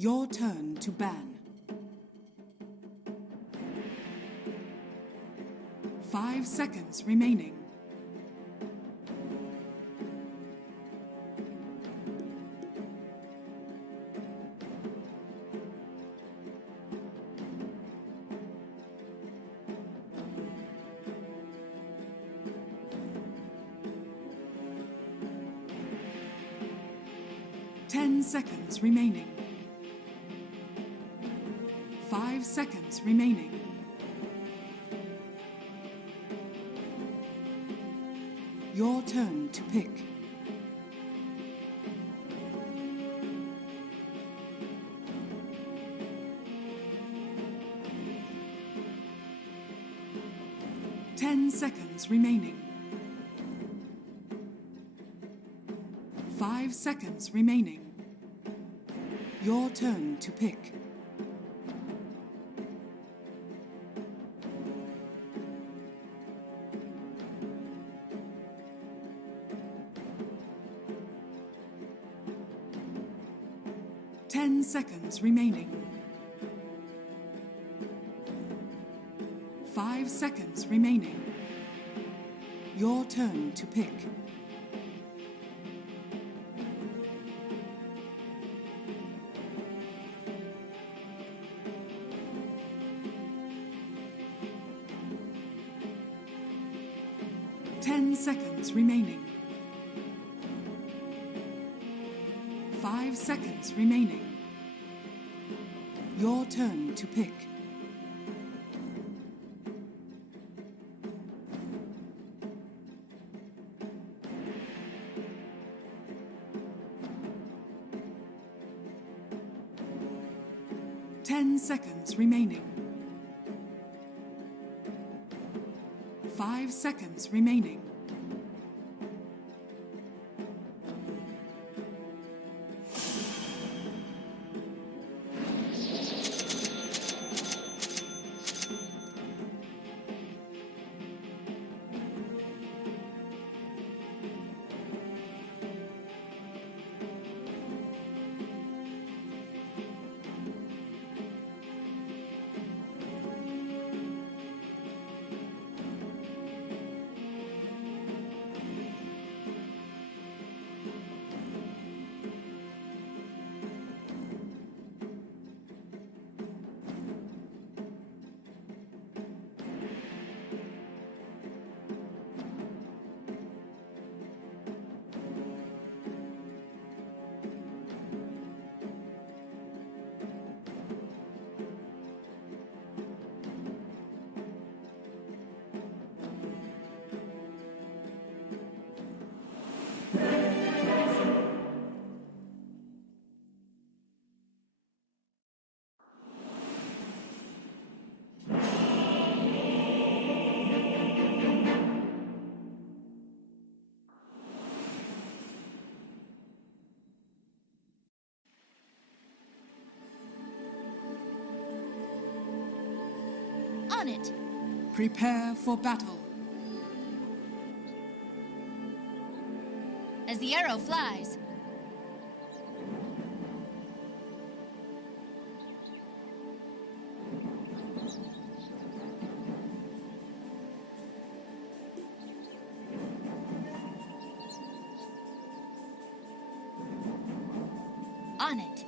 Your turn to ban. 5 seconds remaining. Ten seconds remaining. 5 seconds remaining. Your turn to pick. Ten seconds remaining. 5 seconds remaining. Your turn to pick. Ten seconds remaining. 5 seconds remaining. Your turn to pick. Ten seconds remaining. 5 seconds remaining. Your turn to pick. Ten seconds remaining. 5 seconds remaining. On it. Prepare for battle. As the arrow flies. On it.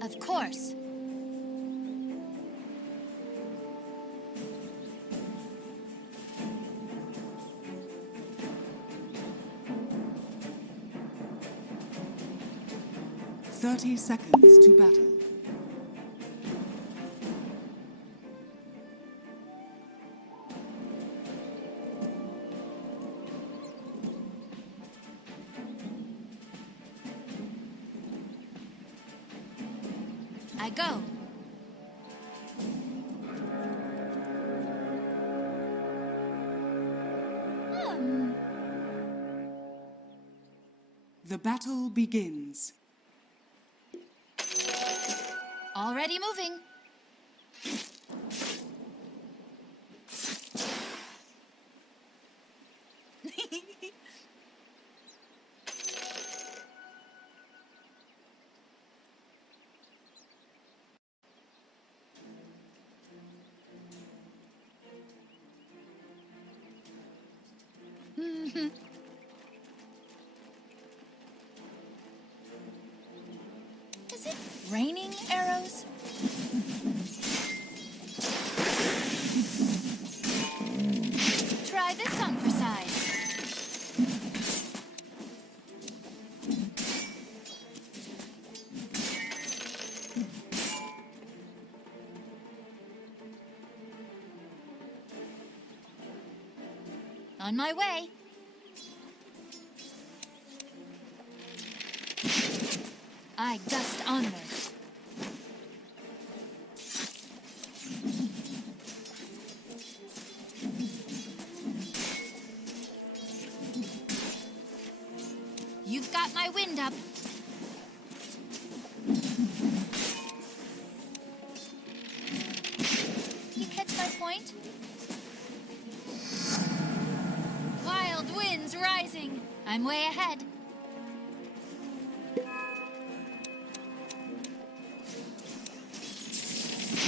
Of course. Thirty seconds to battle. I go. The battle begins. Already moving. Is it raining arrows? Try this on for size. On my way. I gust onward. You've got my wind up. You catch my point? Wild winds rising. I'm way ahead.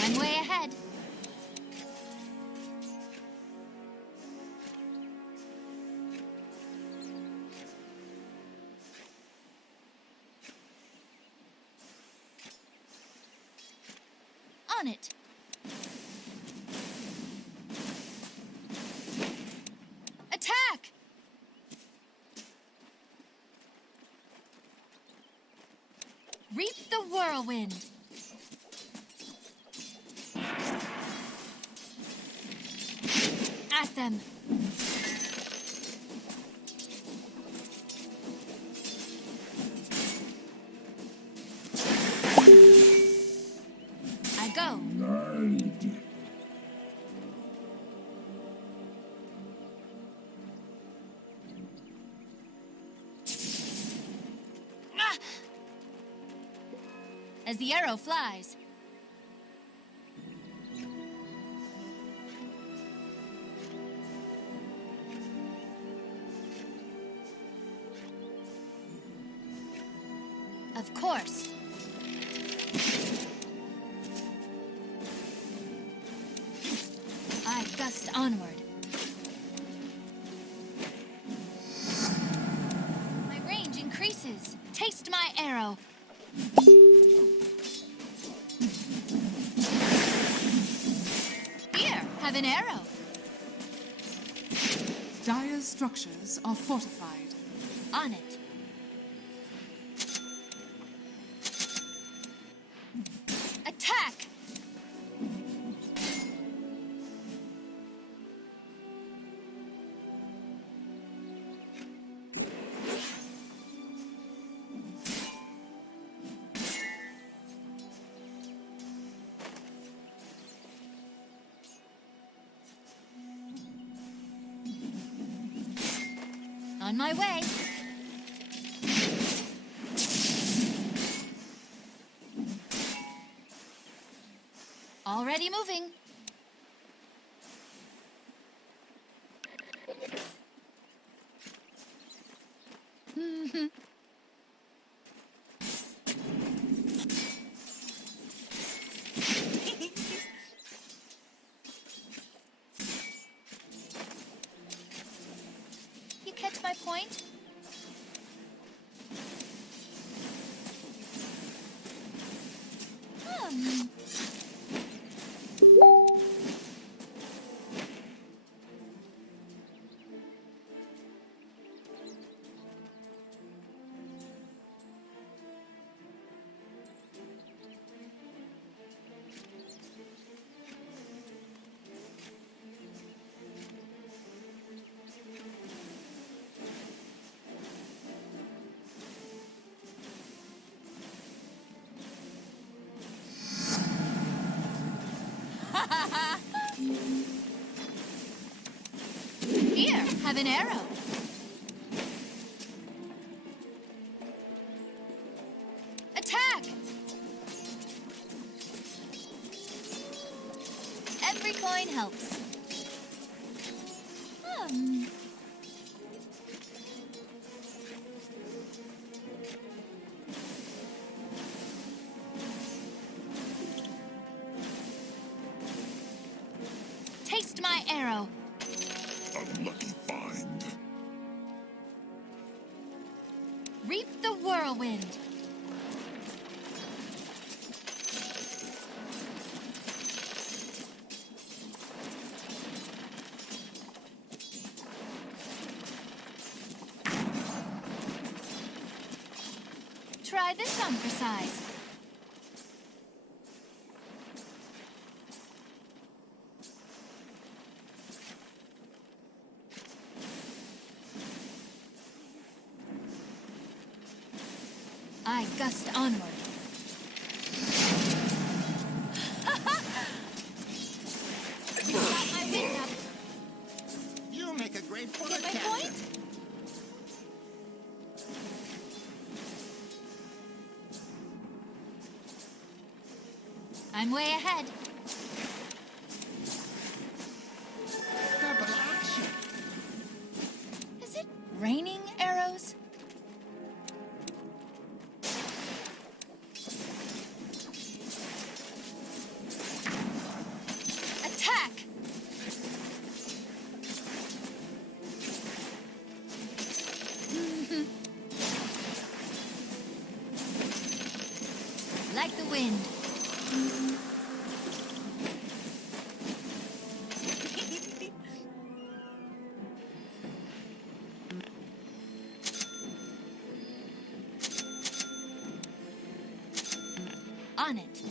I'm way ahead. On it. Attack! Reap the whirlwind. At them. I go. Ah! As the arrow flies. Of course. I gust onward. My range increases. Taste my arrow. Here, have an arrow. Dire's structures are fortified. On it. Attack! On my way. Already moving. You catch my point? Here, have an arrow. Attack! Every coin helps. Taste my arrow. A lucky find. Reap the whirlwind. Try this on for size. I gust onward. You got my wind up. You make a great bullet Get my captain. point? I'm way ahead. Double action. Is it raining arrows? Attack! Like the wind. On it.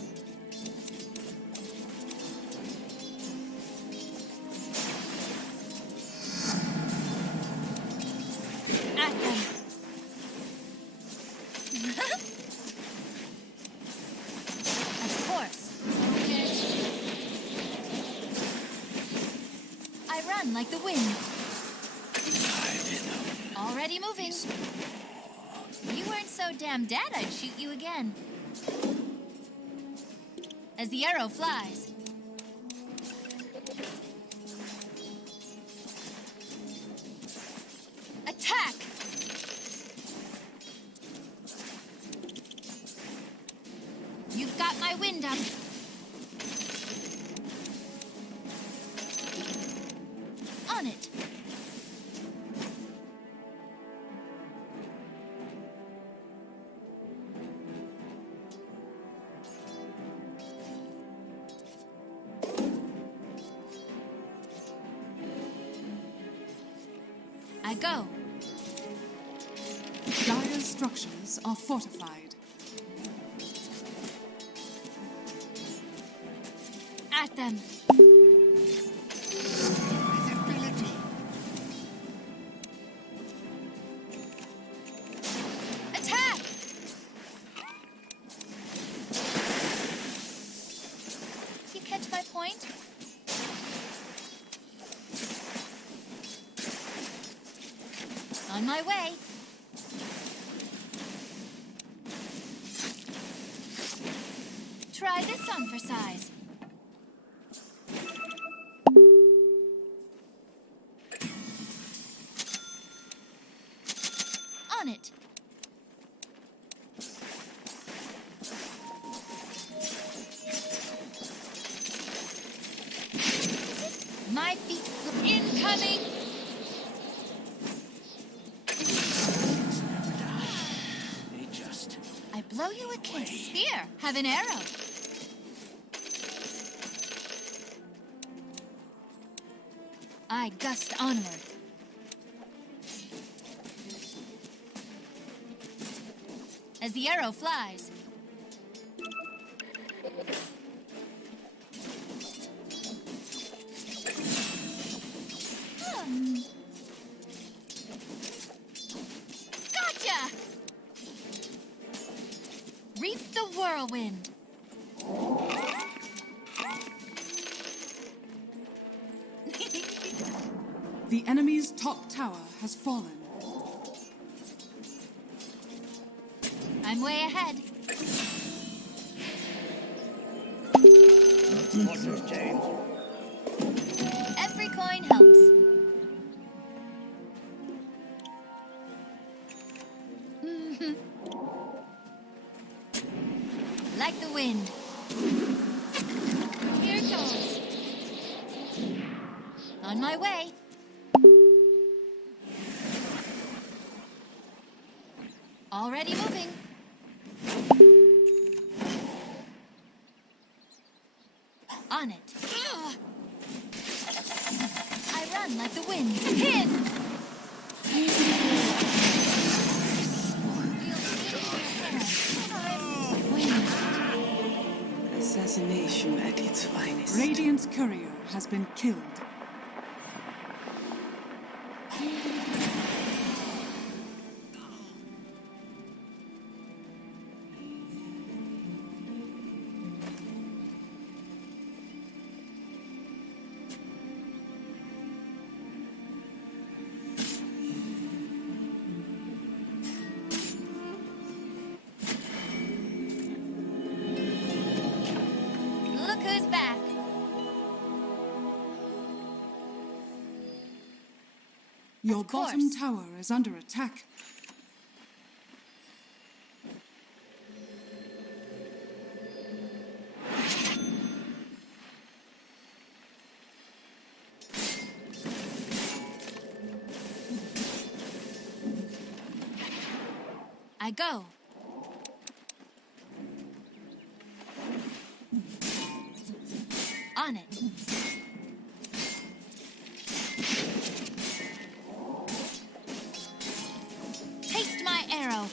At them. Of course. I run like the wind. Already moving. You weren't so damn dead, I'd shoot you again. As the arrow flies. Attack! You've got my wind up. On it. I go. Dire's structures are fortified. At them. Visibility. Attack! You catch my point? On my way. Try this on for size. On it. My feet incoming. They just... I blow you a kiss. Here, have an arrow. I gust onward. As the arrow flies. Gotcha! Reap the whirlwind. The enemy's top tower has fallen. I'm way ahead. Horses change. Every coin helps. Like the wind. Here it goes. On my way. Already moving. On it. Ugh. I run like the wind. Hit! Assassination at its finest. Radiant's courier has been killed. Look who's back. Your Of course. bottom tower is under attack. I go. On it. Taste my arrow.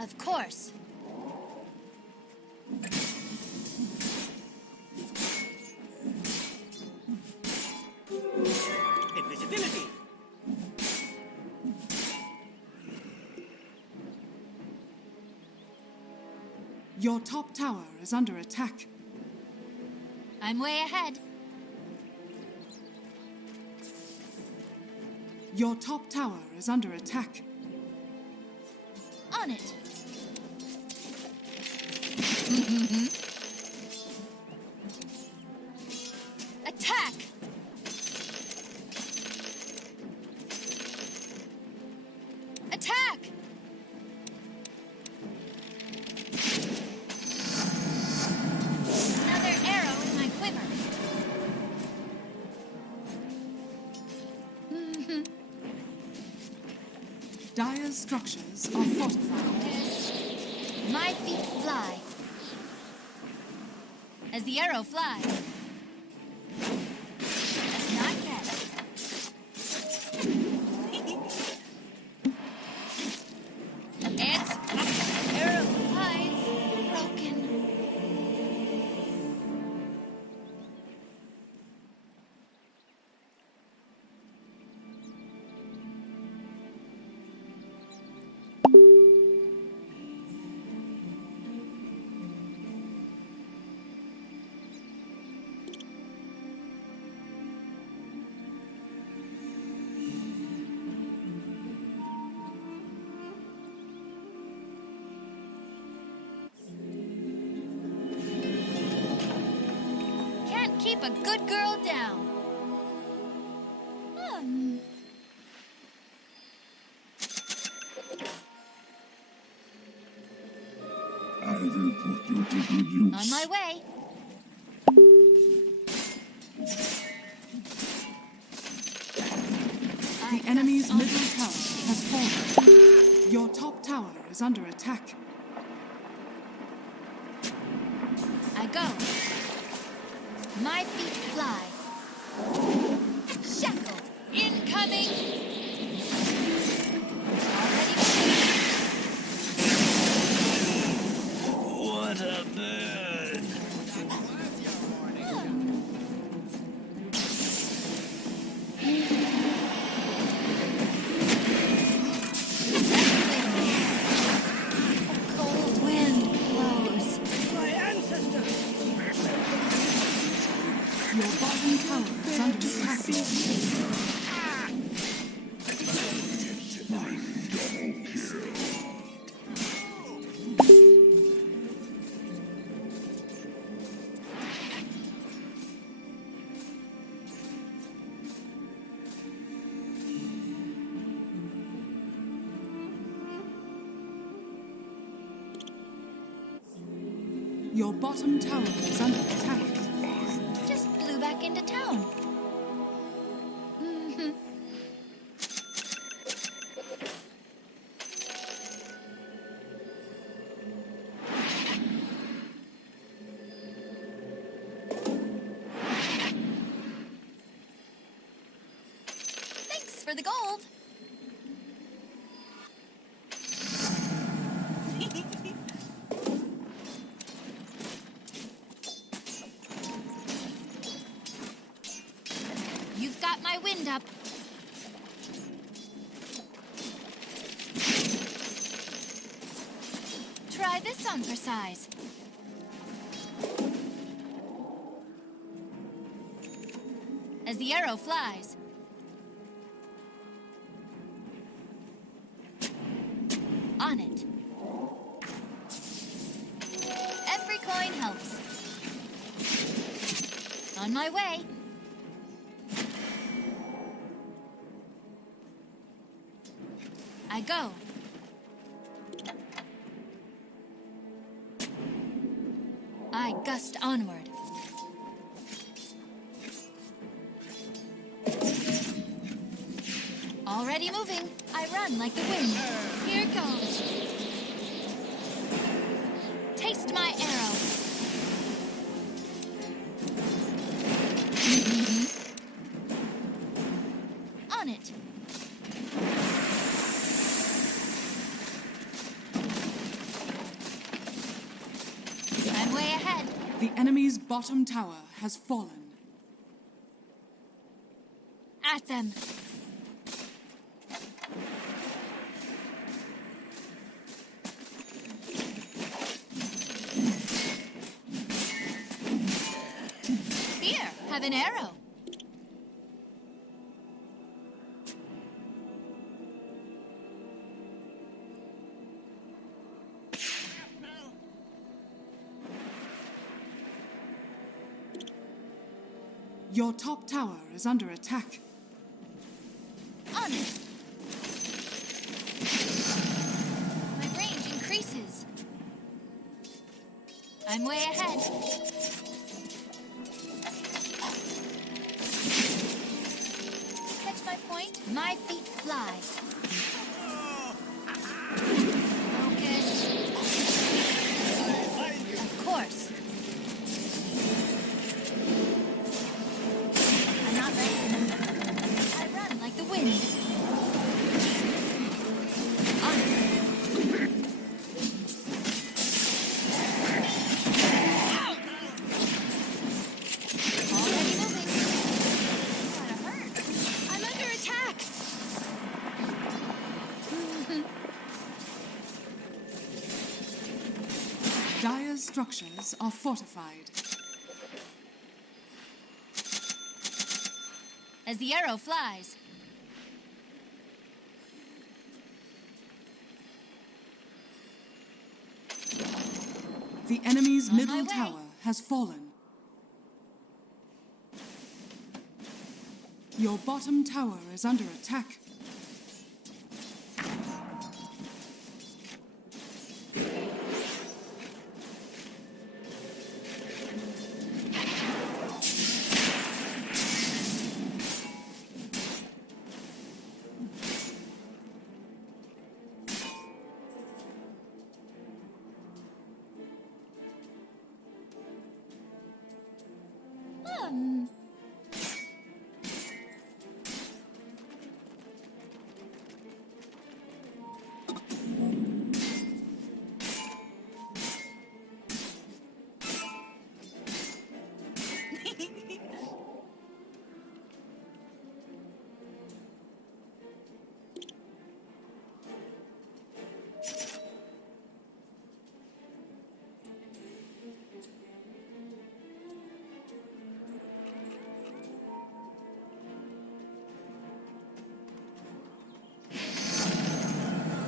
Of course. Invisibility. Your top tower is under attack. I'm way ahead. Your top tower is under attack. On it. Attack! Attack! Another arrow in my quiver. Dire's structures are fortified. My feet fly. As the arrow flies. Not yet. Its arrow flies broken. Can't keep a good girl down. I will put you to good use. On my way. The enemy's middle tower has fallen. Your top tower is under attack. I go. My feet fly. Shackled. Incoming. Already What a bird. cold wind blows. My ancestors. Your bottom tower is under attack. Your bottom tower is under attack. Just flew back into town. for the gold. You've got my wind up. Try this on for size. As the arrow flies. On it. Every coin helps. On my way. I go. I gust onward. Already moving. I run like the wind. Here goes. Taste my arrow. On it. I'm way ahead. The enemy's bottom tower has fallen. At them. Here, have an arrow. Your top tower is under attack. On it. My range increases. I'm way ahead. Catch my point? My feet fly. Focus. Of course. I'm not ready. I run like the wind. Already moving. Gotta hurt. I'm under attack. Dire's structures are fortified. As the arrow flies. The enemy's On my middle way. tower has fallen. Your bottom tower is under attack.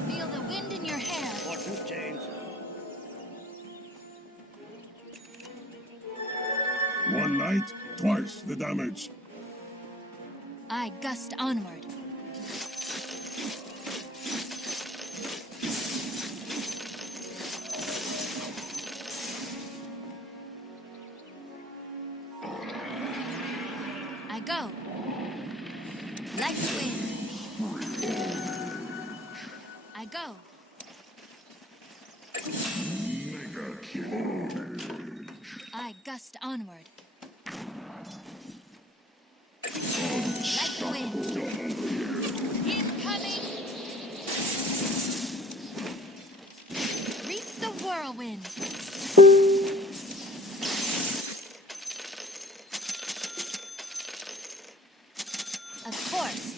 Feel the wind in your hair. Important change. One night, twice the damage. I gust onward. I go. Like the wind. I go. I gust onward. Like the the wind. Incoming! Reap the whirlwind. Of course.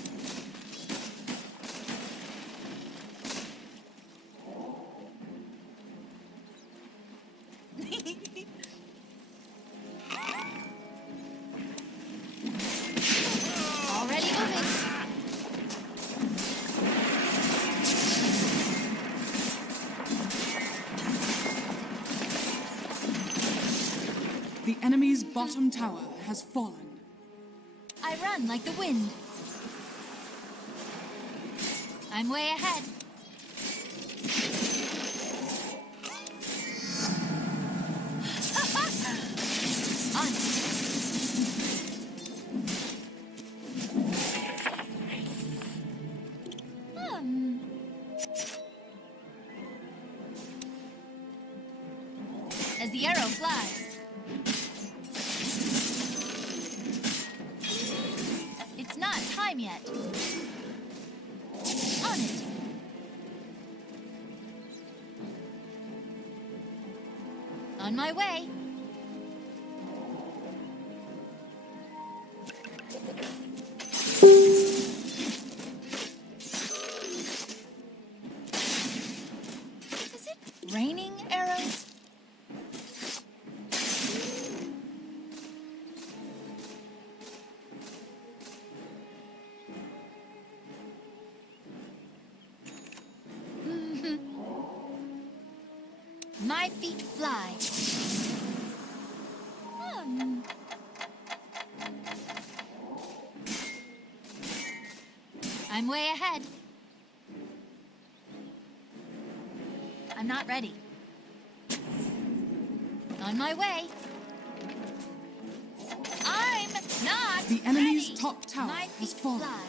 Already moving. The enemy's bottom tower has fallen. I run like the wind. I'm way ahead. On. As the arrow flies. It's not time yet. On it. On my way. Is it raining arrows? My feet fly. I'm way ahead. I'm not ready. On my way. I'm not The enemy's ready. top tower My has feet fallen. fly.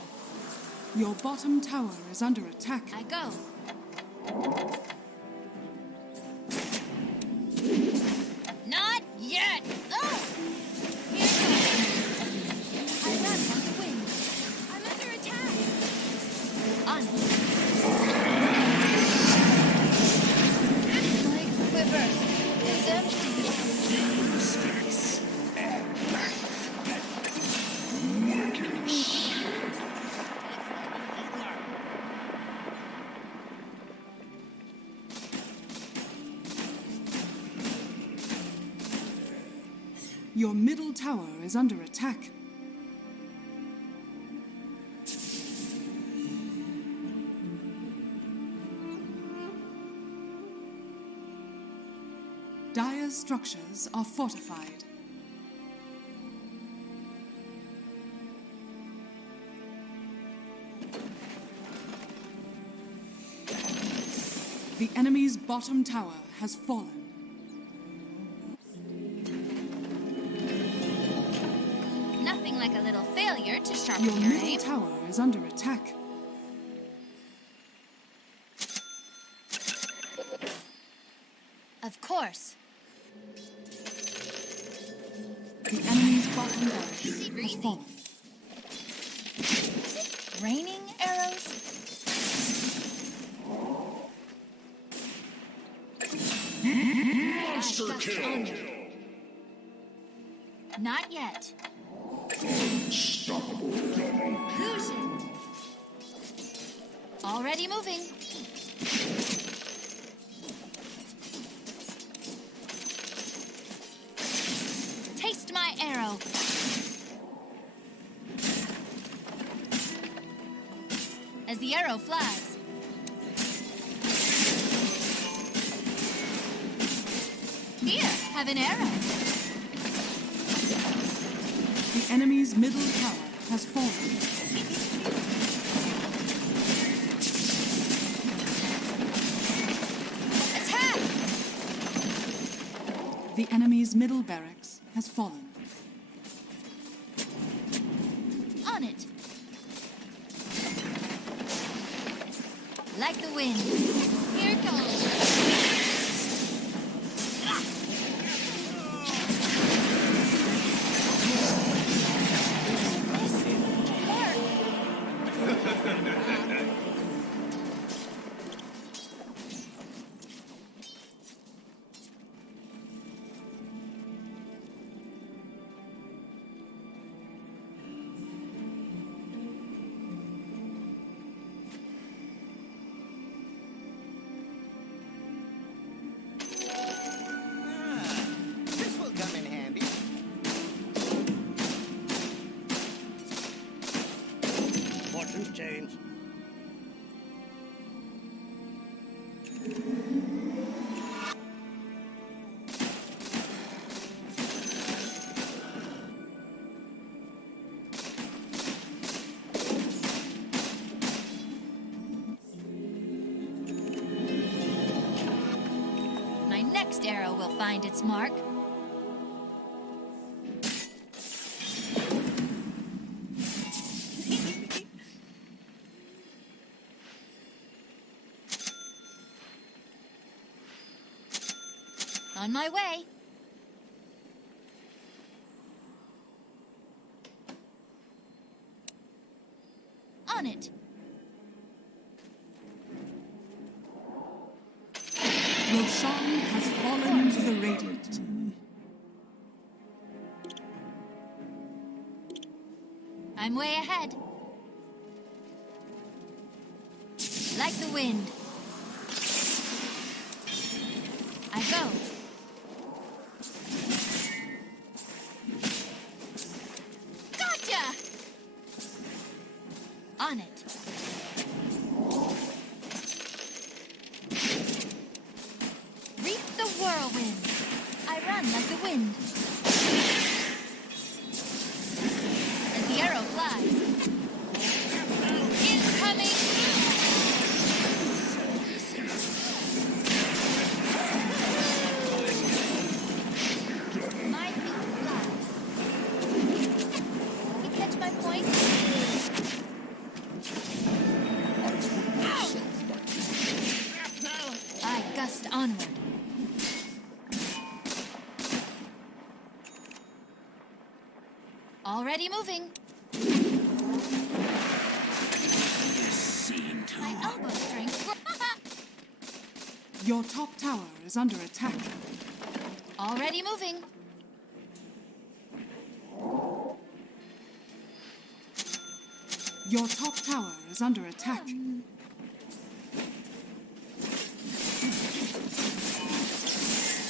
Your bottom tower is under attack. I go. Not yet. Oh! Here goes. I run on the wind. I'm under attack. On. My quiver is empty. Your middle tower is under attack. Dire's structures are fortified. The enemy's bottom tower has fallen. Nothing like a little failure to sharpen Your your middle aim. tower is under attack. Of course. The enemy's bottom barracks Is he has breathing? fallen. Is it raining arrows? Monster kill. Not yet. Illusion. Already moving. Taste my arrow. As the arrow flies. Here, have an arrow. The enemy's middle tower has fallen. Attack! The enemy's middle barracks has fallen. On it. Like the wind. Here goes. This work. next arrow will find its mark. On my way. On it. Roshan has fallen to the Radiant. I'm way ahead. Like the wind. I go. Gotcha! On it. Reap the whirlwind. I run like the wind. As the arrow flies. Incoming! My feet fly. You catch my point? I gust onward. Already moving. My elbow strength. Your top tower is under attack. Already moving. Your top tower is under attack.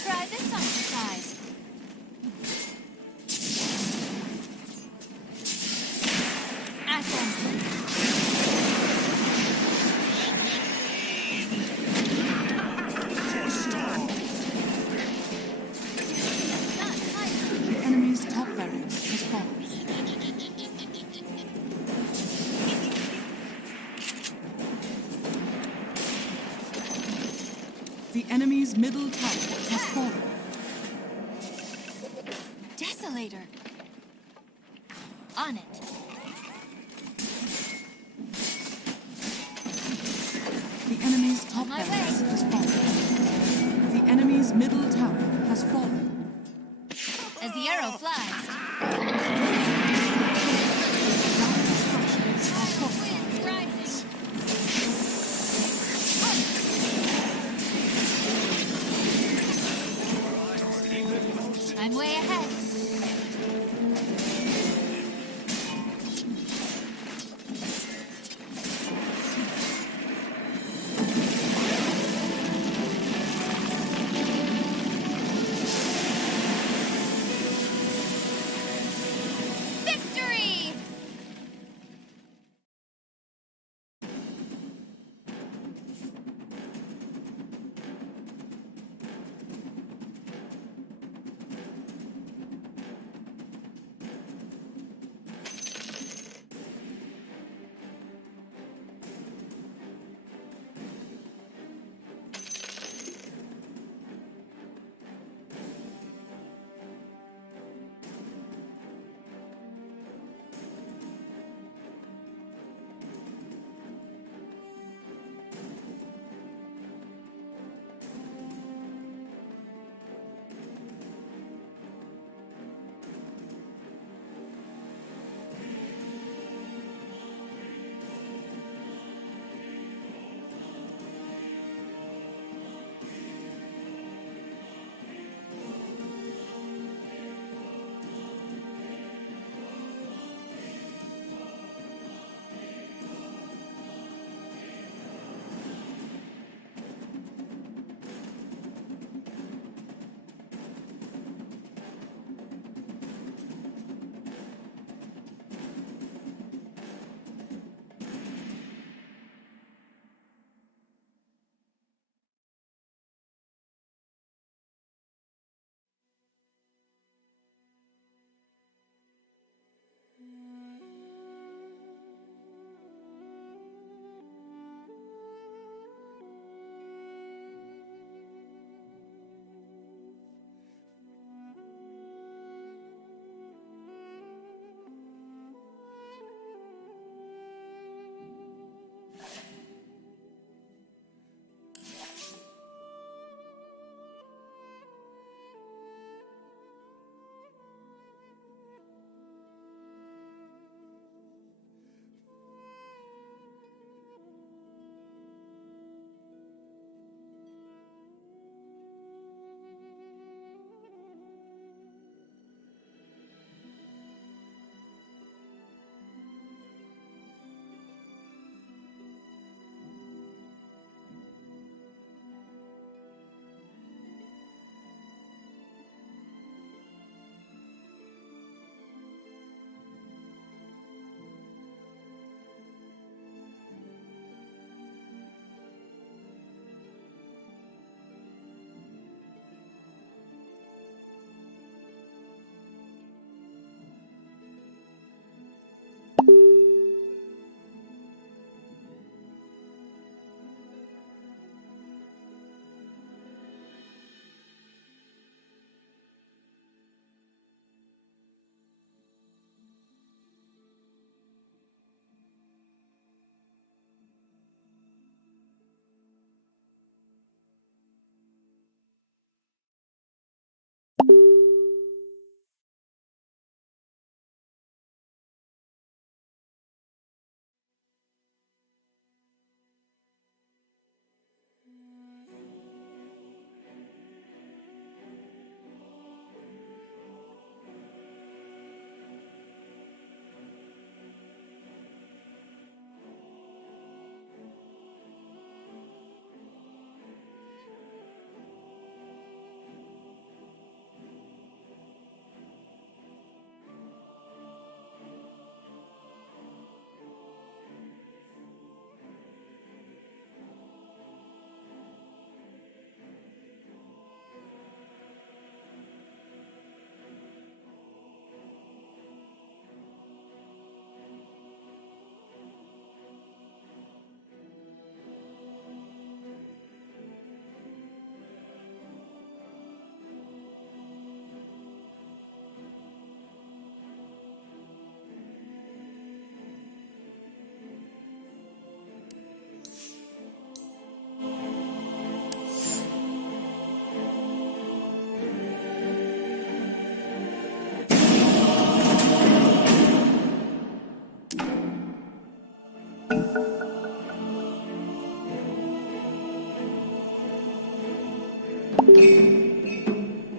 Try this on for size. Atom. Not high. The enemy's top barracks has fallen. The enemy's middle tower has fallen. Desolator. On it. The enemy's top On my barracks way. has fallen. The enemy's middle tower has fallen. As the arrow flies. Dark structures are fortified. Winds rising. I'm way ahead. Victory!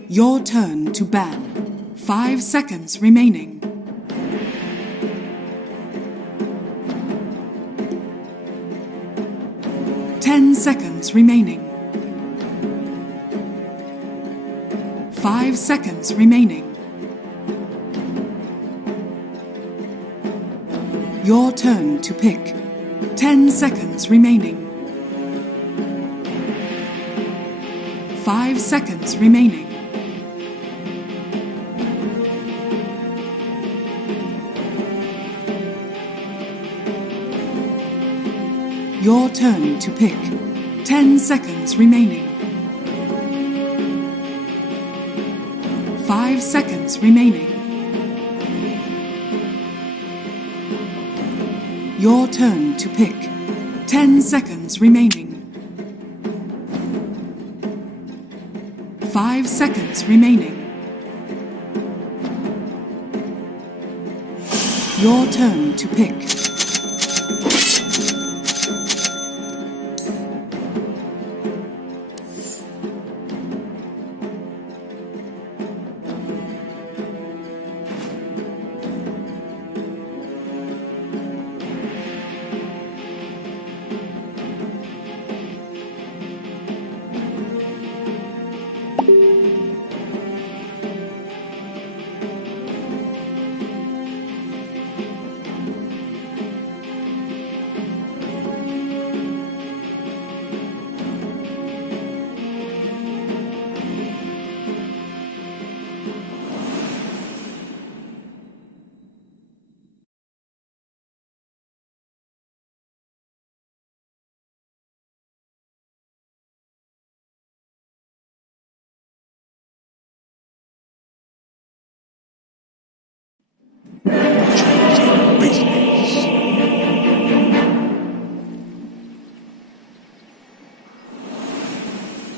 Your turn to ban. 5 seconds remaining. 10 seconds remaining. 5 seconds remaining. Your turn to pick. 10 seconds remaining. 5 seconds remaining. Your turn to pick. 10 seconds remaining. 5 seconds remaining. Your turn to pick. 10 seconds remaining. 5 seconds remaining. Your turn to pick.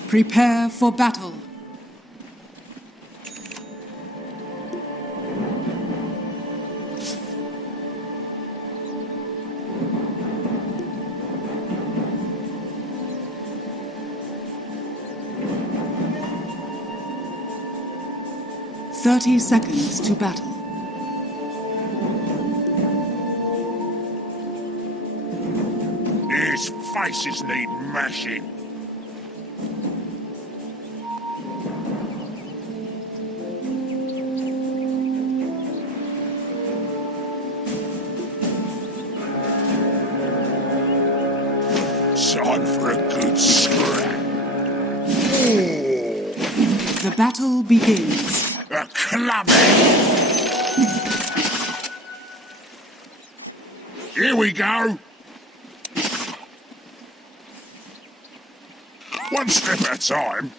Prepare for battle. "30 seconds to battle. These faces need mashing. Time for a good scrap. The battle begins. A club. Here we go. One step at a time.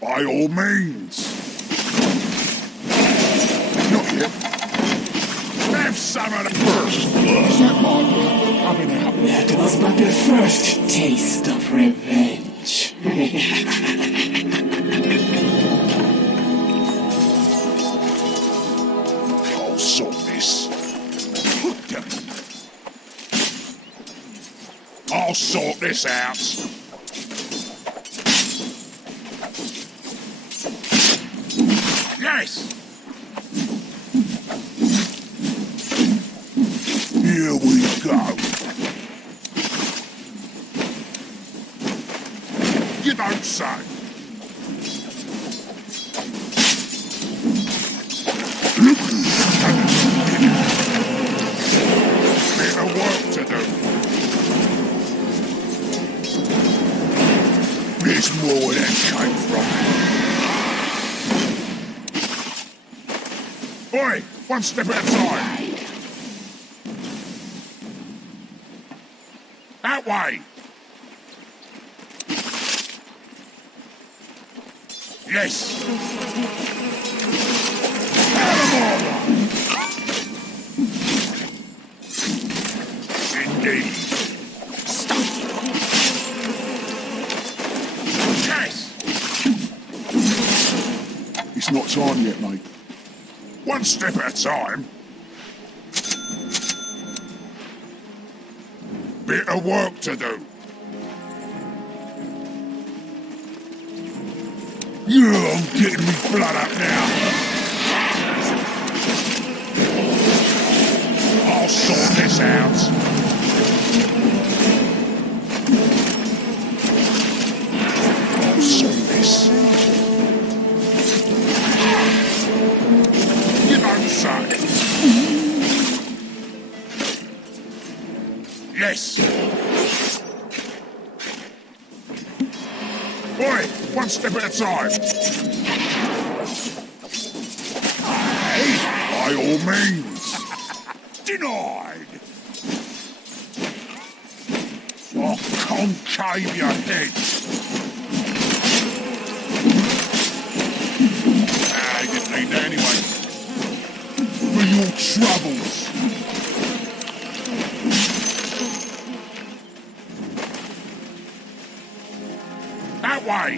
By all means. Not yet. Have some of the first. Is that my blood coming out? That was but the first taste of revenge. I'll sort this. I'll sort this out. Yes! Here we go. You don't say. Bit of work to do. There's more where that came from. Oi, one step at a time. That way! Yes! Indeed. Stop! Yes! It's not time yet, mate. One step at a time. Bit of work to do. Yeah, I'm getting me blood up now. I'll sort this out. I'll sort this. You don't say. Yes. Boy, one step at a time. Aye, by all means. Denied. I'll concave your head. Ah, you didn't need that anyway. For your troubles. That way.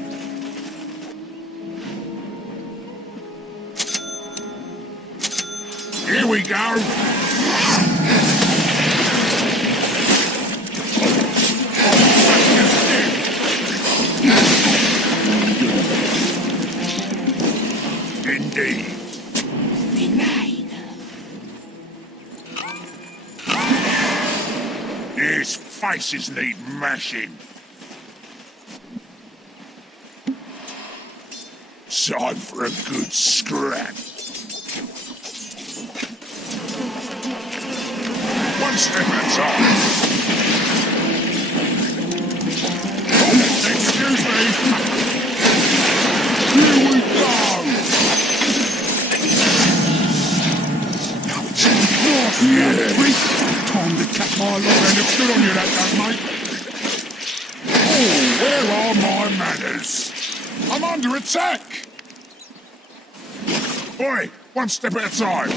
Here we go. Indeed. Denied. His faces need mashing. Time for a good scrap. One step at a time. Oh, excuse me. Here we go. Yeah. Time to cut my line. It looks good on you, that does, mate. Oh, where are my manners? I'm under attack. Oi, one step at a time.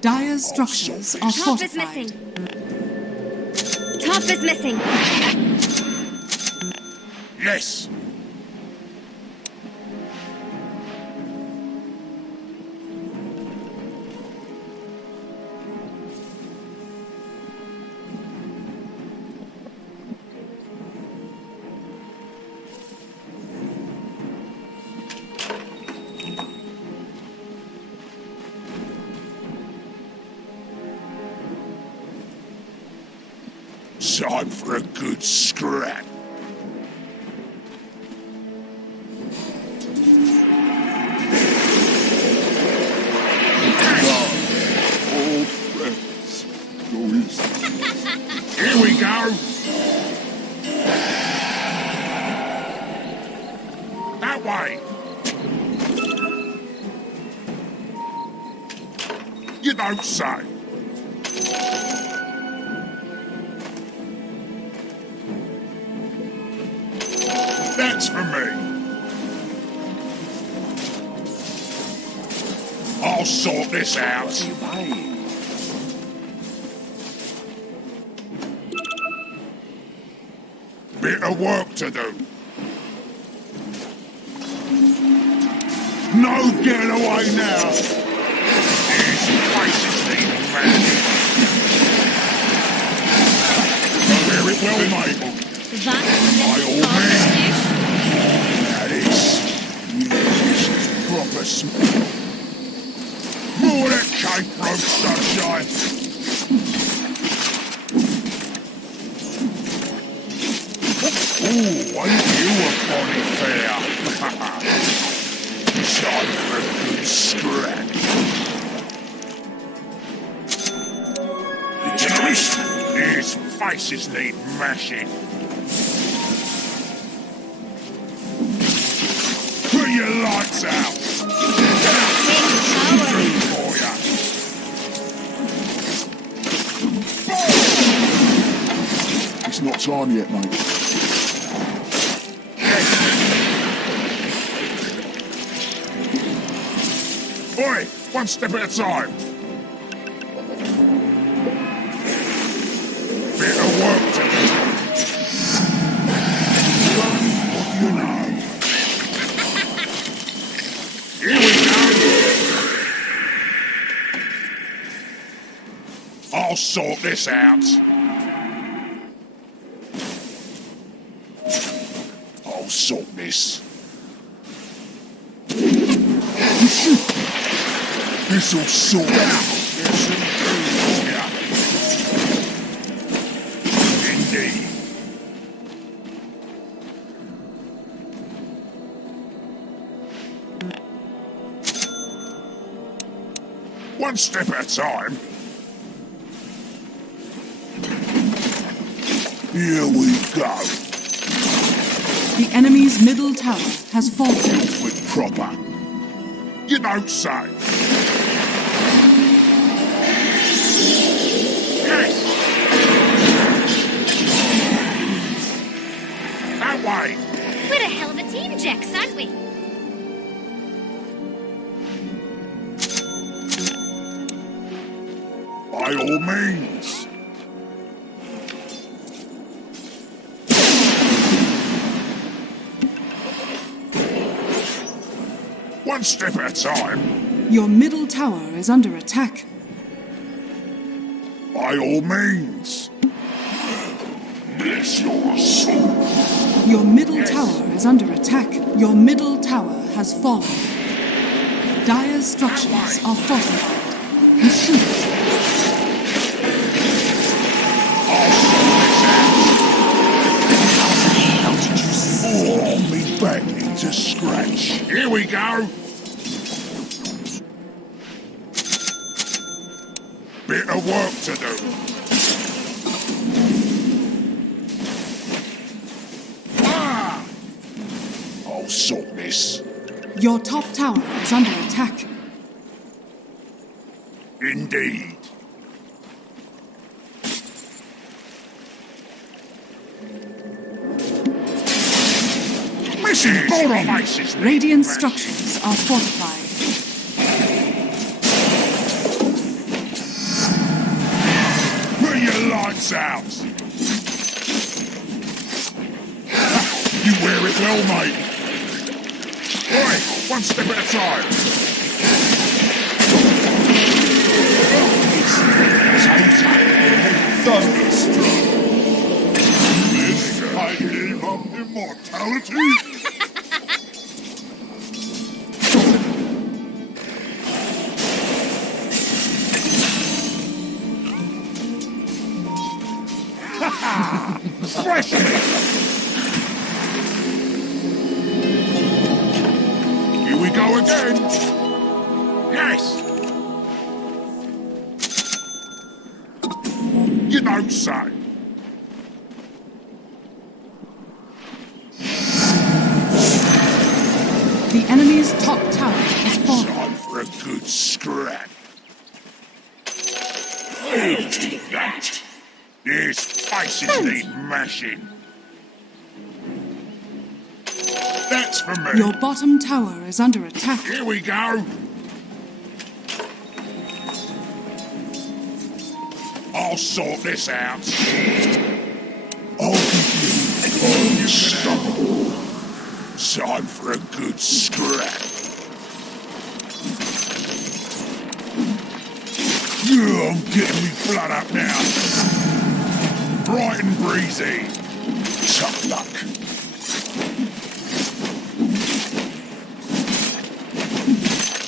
Dire's structures are Top is fortified. missing. Top is missing. Yes. Time for a good scrap. Old friends. Go easy. Here we go. That way. You don't say. That's for me. I'll sort this out. Bit of work to do. No getting away now. These places need managing. Wear it well, Mabel. That's By all means. That is. Yes, it's proper smell. More of that cape rope, sunshine. Ooh, ain't you a bonny fair? Time for a good scrap. His faces need mashing. Put your lights out. Food for ya. It's not time yet, mate. Oi, one step at a time. Bit of work to do. What do you know? Here we go. I'll sort this out. I'll sort this. This'll sort out. There's some food for ya. Indeed. One step at a time. Here we go. The enemy's middle tower has fallen. With proper. You don't say. Yes. That way. We're a hell of a team, Jax, aren't we? By all means. One step at a time. Your middle tower is under attack. By all means. Bless your soul. Your middle tower is under attack. Your middle tower has fallen. Dire's structures are fortified. Oh, me back into scratch. Here we go. Bit of work to do. Ah! I'll sort this. Your top tower is under attack. Indeed. Misses! Faces. Radiant structures are fortified. Put your lights out! You wear it well, mate. Oi, one step at a time. Don't be strong. This I gave up immortality. Fresh it! Here we go again. Yes. You don't say. The enemy's top tower is fallen. Time for a good scrap. I'll take that. These faces need mashing. That's for me. Your bottom tower is under attack. Here we go. I'll sort this out. I'll give you all you can have. Time for a good scrap. Yeah, I'm getting me blood up now. Bright and breezy. Tough luck.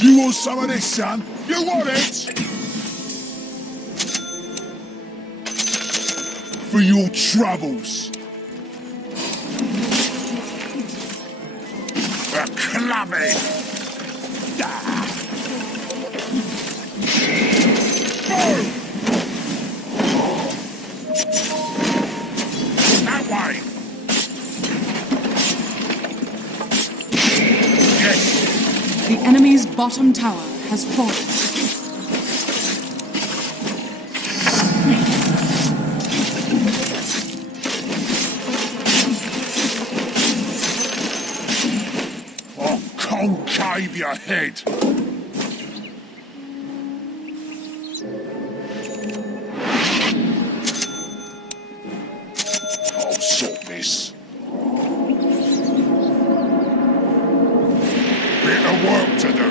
You want some of this, son? You want it? For your troubles. A clubbing. Boom! That way. Yes. The enemy's bottom tower has fallen. I'll concave your head. I'll sort this. Bit of work to do.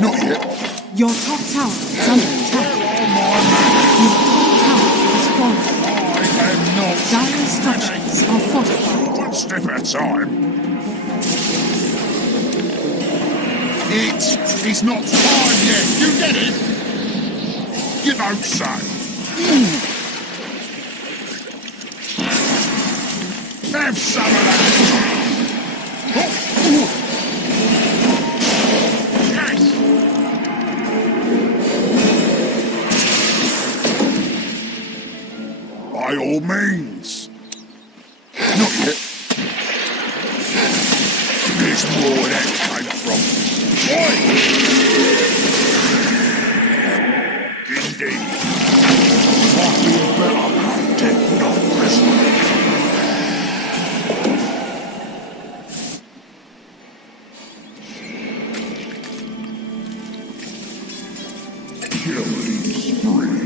Not yet. Your top tower is under attack. Oh, my man. Your top tower is fallen. I am not Dire's structures It's not time yet. You get it? You don't say. Have some of that. Yes. By all means. Not yet. There's more where that came from. Oi! Indeed. Might be a better content, not present. Killing spree.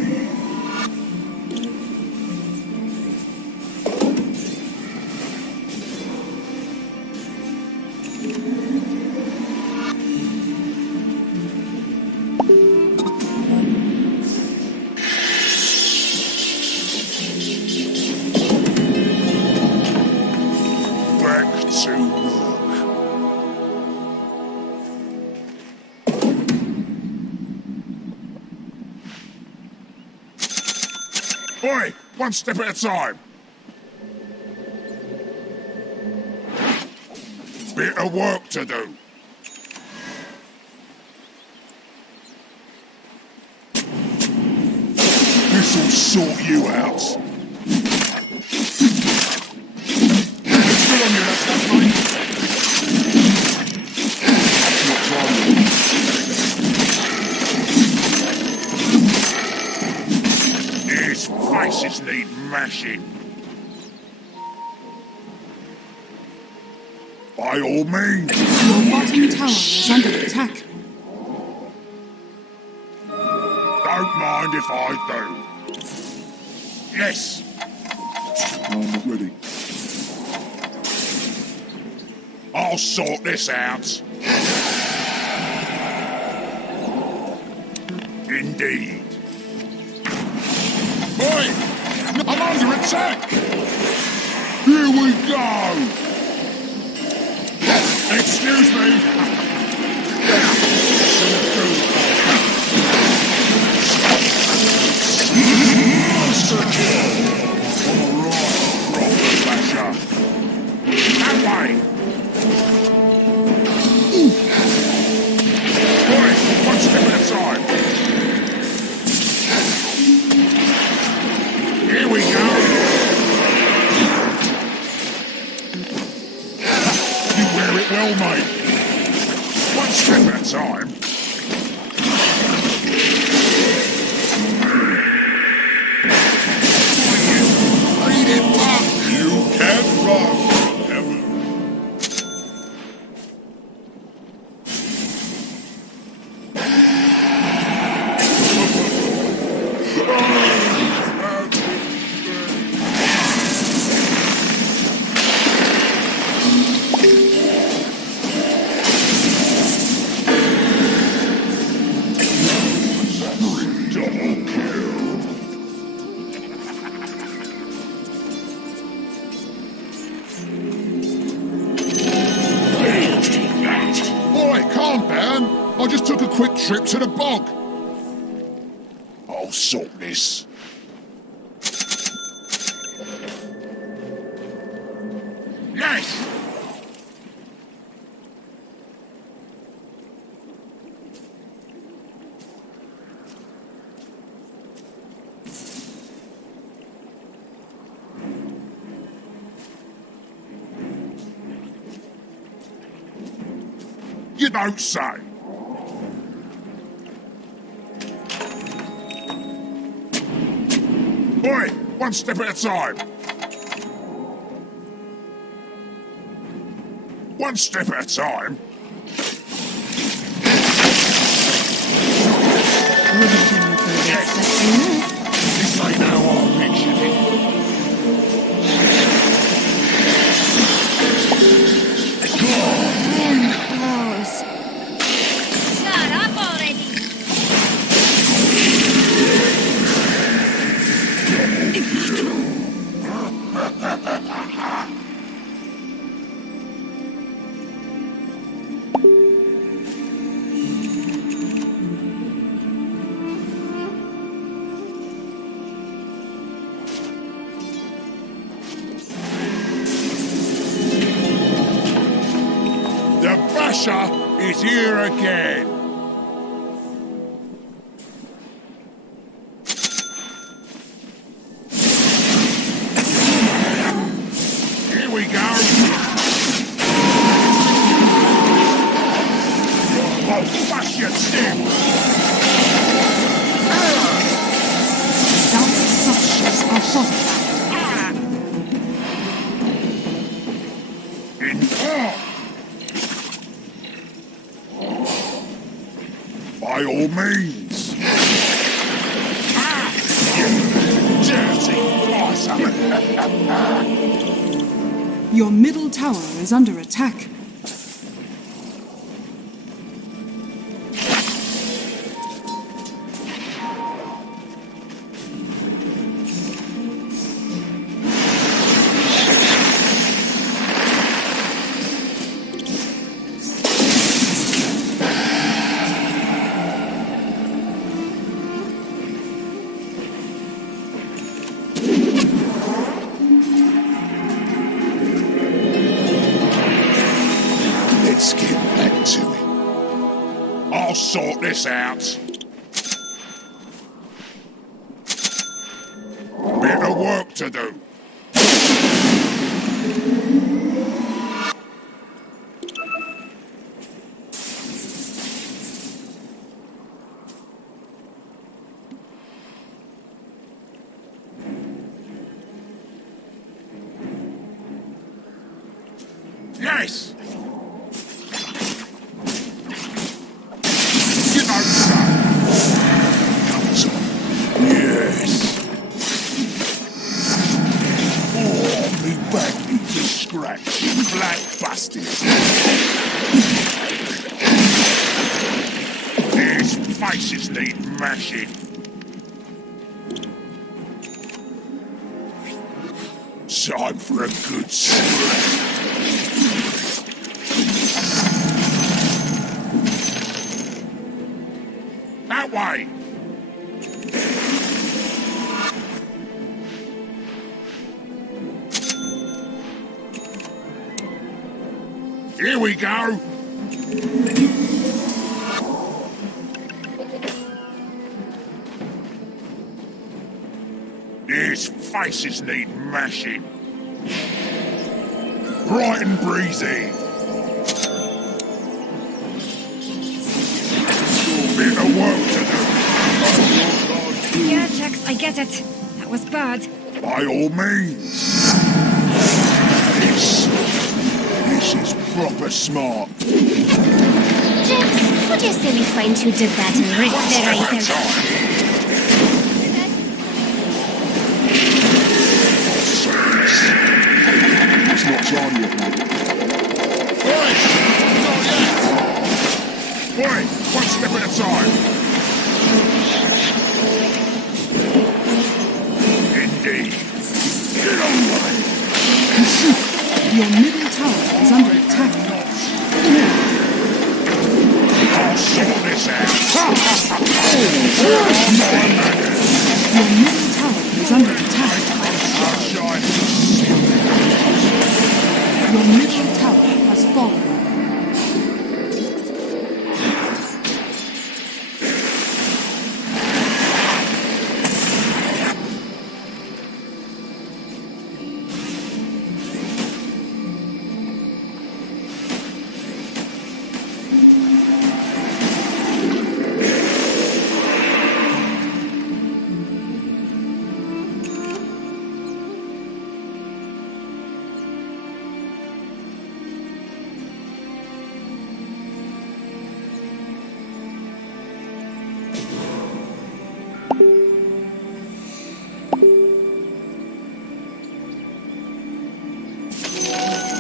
Back to work. Oi! One step at a time. Bit of work to do. This'll sort you out. It's good on you, that stuff, mate. Not trying. These faces need mashing. By all means. Your bottom tower is under attack. Don't mind if I do. Yes. I'm not ready. I'll sort this out. Indeed. Oi! I'm under attack! Here we go! Excuse me! Monster kill! Alright, rock slasher. That way! Oi! One step at a time! Here we go! You wear it well, mate. One step at a time. Lead it up! You can run! Double kill. Boy, calm down. I just took a quick trip to the bog. I'll sort this. Yes! You don't say. Boy, one step at a time. One step at a time. This ain't how I pictured it. Close. Shut up already. Pressure is here again. Here we go. Oh, fuck your stem. Dire structures are fortified. By all means. You dirty possum. Your middle tower is under attack. Let's get back to it. I'll sort this out. Bit of work to do. Yes! You know so. Comes on. Yes. Oh, me back needs a scratch. Black busted. These faces need mashing. Time for a good scratch. That way! Here we go! These faces need mashing. Bright and breezy. Bit of work to do. Yeah, Jax, I get it. That was bad. By all means. This is proper smart. Jax, would you silly find who did that and rip their eyes out? It's not time yet, mate. Oi! Not yet! Oi! One step at a time! Indeed. Get on with it! Your middle tower is under attack. I'll sort this out. Your middle tower is under attack. Sunshine. Your middle tower has fallen.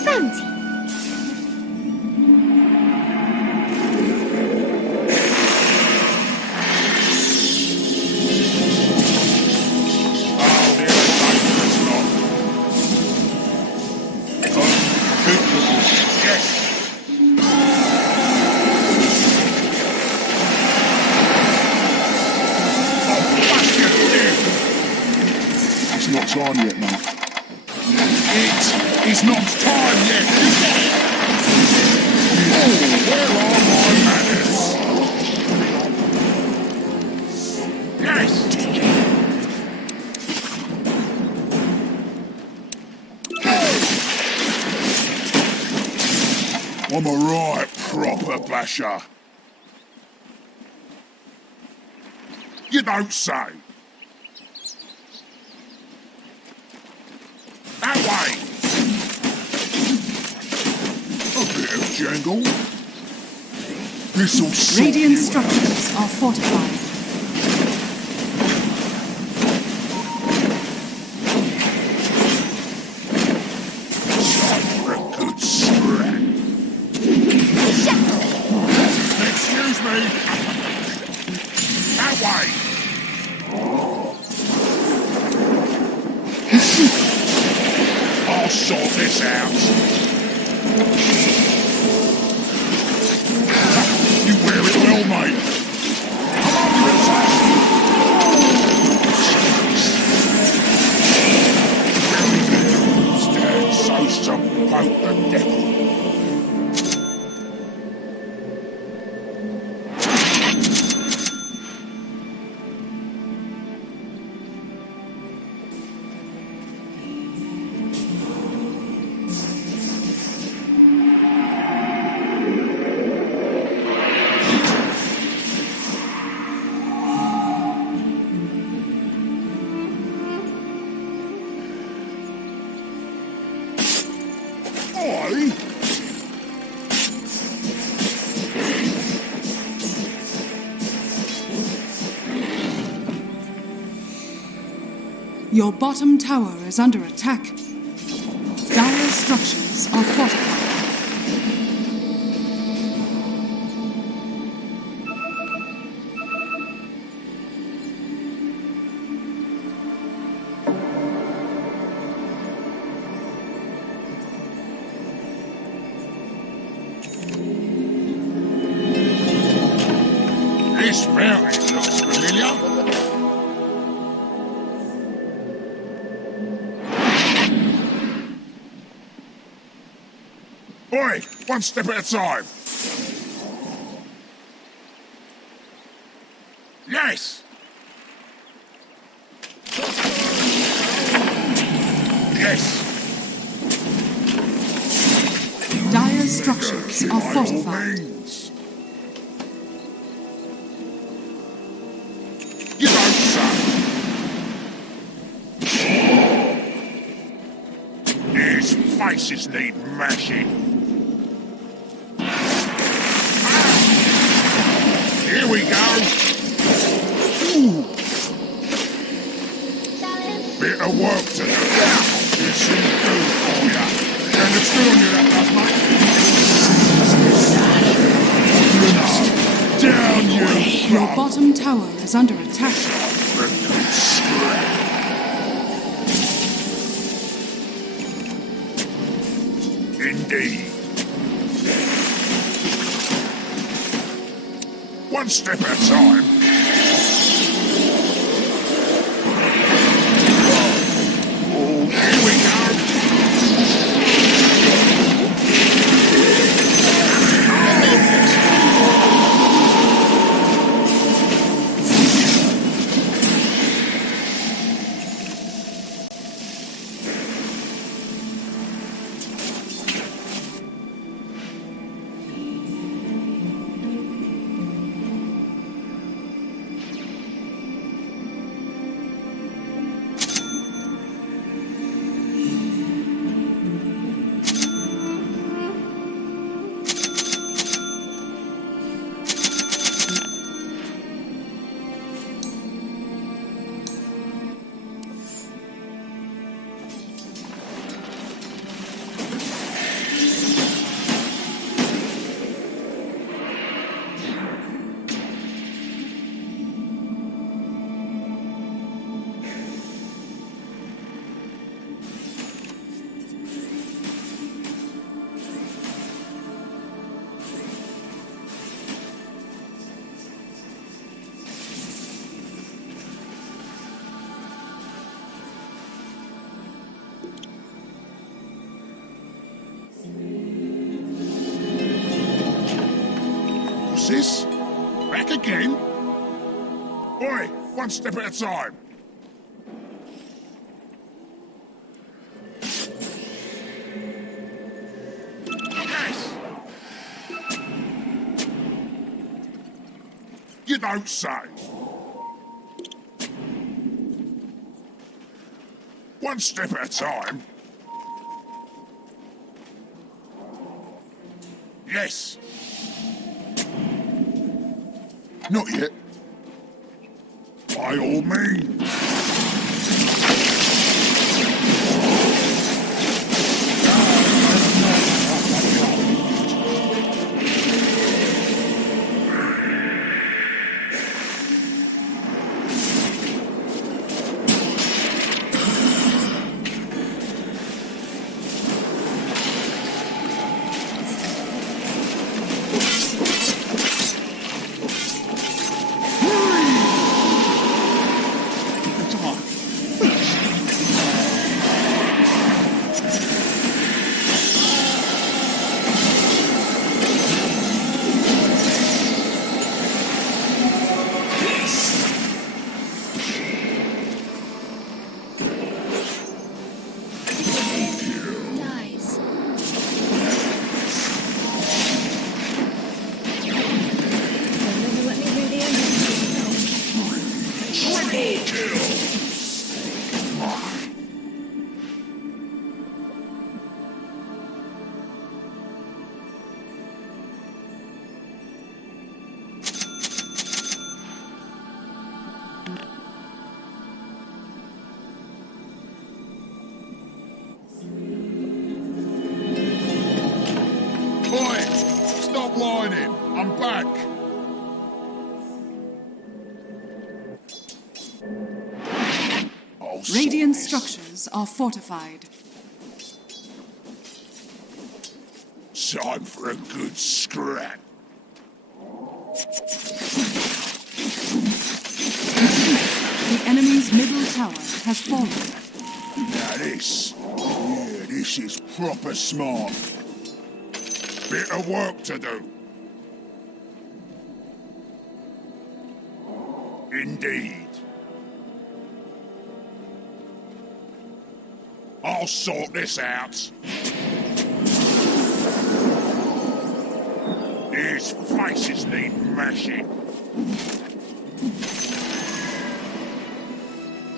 Bounty. It's not time yet, mate. It is not time yet. Oh, I'm a right proper basher. You don't say. That way. A bit of jangle. This'll sort Radiant you out. structures are fortified. Time for a good scrap. Excuse me. That way. I'll sort this out. You wear it well, mate. I'm under attack. Stand so some poke the devil. Oi! Your bottom tower is under attack. Dire structures are fortified. This mountain looks familiar. Oi, one step at a time. Yes. Yes. Dire structures are By all fortified. means. You don't say. These faces need mashing. Here we go. Ooh. Bit of work to do. It's some food for ya. And it's good on you, that does, mate. Down you Your go. bottom tower is under attack. For a good scrap. Indeed. One step at a time. Here we go. Sis? Back again? Oi, one step at a time. Yes. You don't say. One step at a time. Yes. Not yet. By all means. Dies. Never let me hear the end. Triple kill. Oi! Stop whining! I'm back! I'll sort Radiant this. structures are fortified. Time for a good scrap. The enemy's middle tower has fallen. Now this is proper smart. Bit of work to do. Indeed. I'll sort this out. His faces need mashing.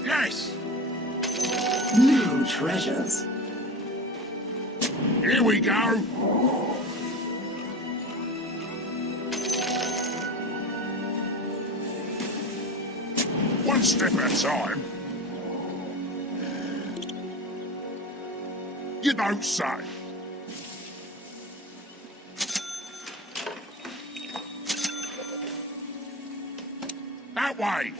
Yes! New treasures. Here we go! One step at a time. You don't say. That way.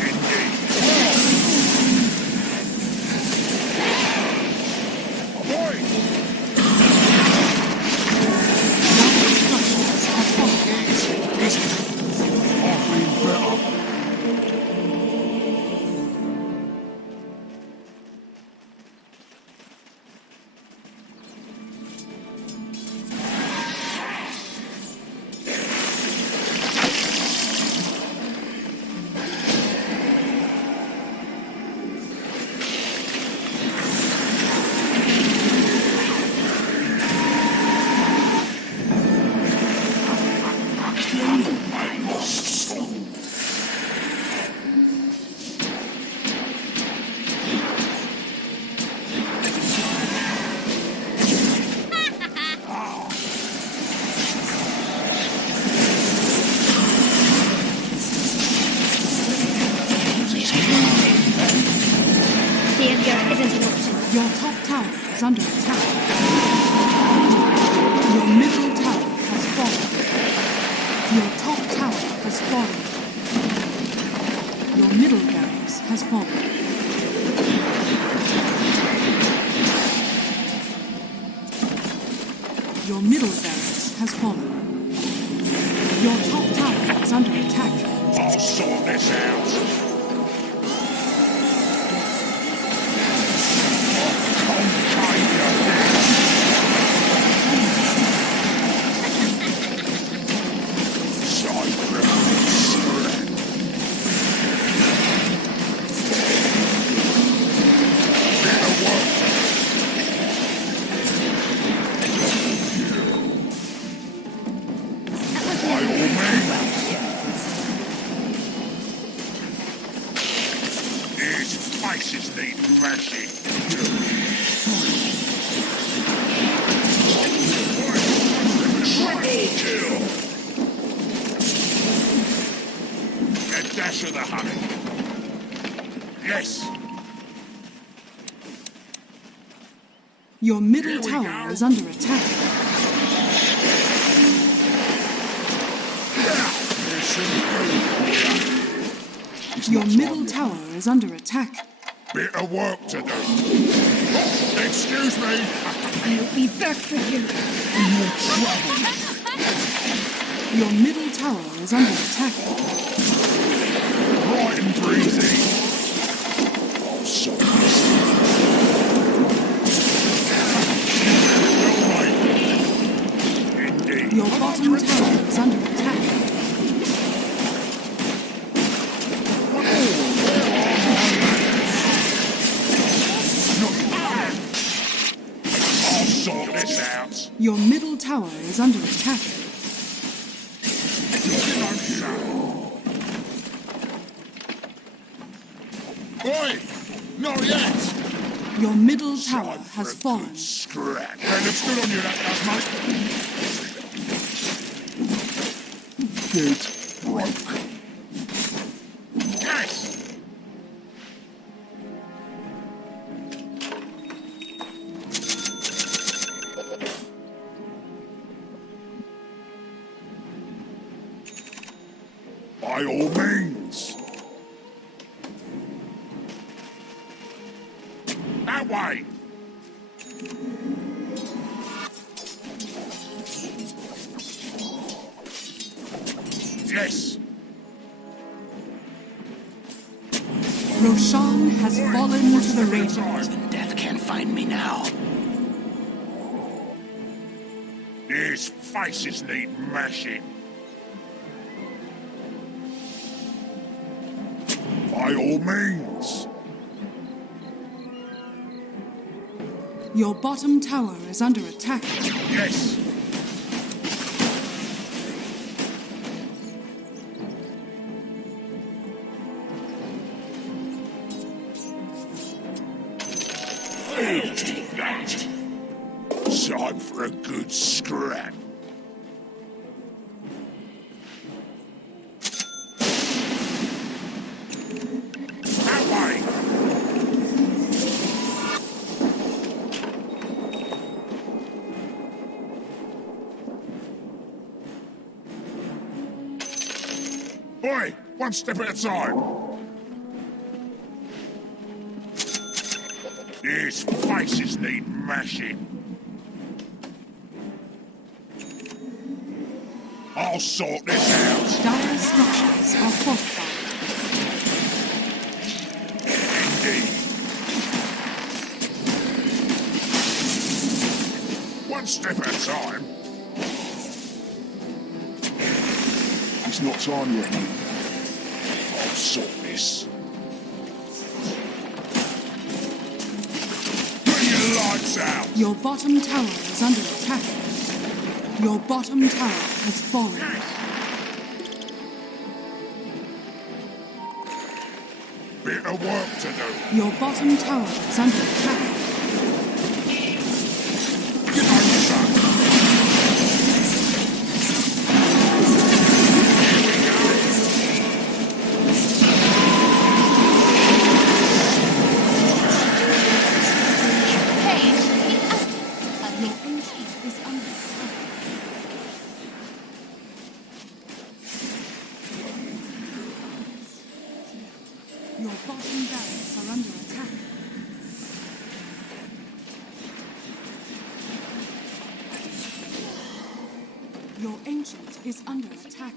Indeed. Boy! Structures have fallen. I've been better. The Edgar isn't an option. Your top tower is under attack. Your middle tower has fallen. Your top tower has fallen. Your middle barracks has fallen. Your middle barracks has fallen. Your top tower is under attack. I'll sort this out. faces need mashing. Triple kill. A dash of the honey. Yes. Your middle Here we tower go. is under attack. There's some food for you. It's Your not middle time yet, tower is under attack. Bit of work to do. Oh, excuse me. I'll be back for you. Your middle tower is under attack. Bright and breezy. Oh, so Well, mate. Indeed. Your bottom tower is under attack. I'll sort this out. Your middle tower is under attack. Oi! Not yet! Your middle tower Time for has a fallen. good scrap. Hey, looks good on you, that does, mate. dead broke. Yes! By all means. That way. Yes. Roshan has fallen to the Radiant. Death can't find me now. These faces need mashing. By all means. Your bottom tower is under attack. Yes. I'll take that. Time for a good scrap. That way. Oi, one step at a time. These faces need mashing. I'll sort this out. Dire structures are fortified. Indeed. One step at a time. It's not time yet, mate. I'll sort this. Put your lights out. Your bottom tower is under attack. Your bottom tower has fallen. Bit of work to do. Your bottom tower is under attack. Get on, son. Your ancient is under attack. Your bottom barracks are under attack. Your ancient is under attack.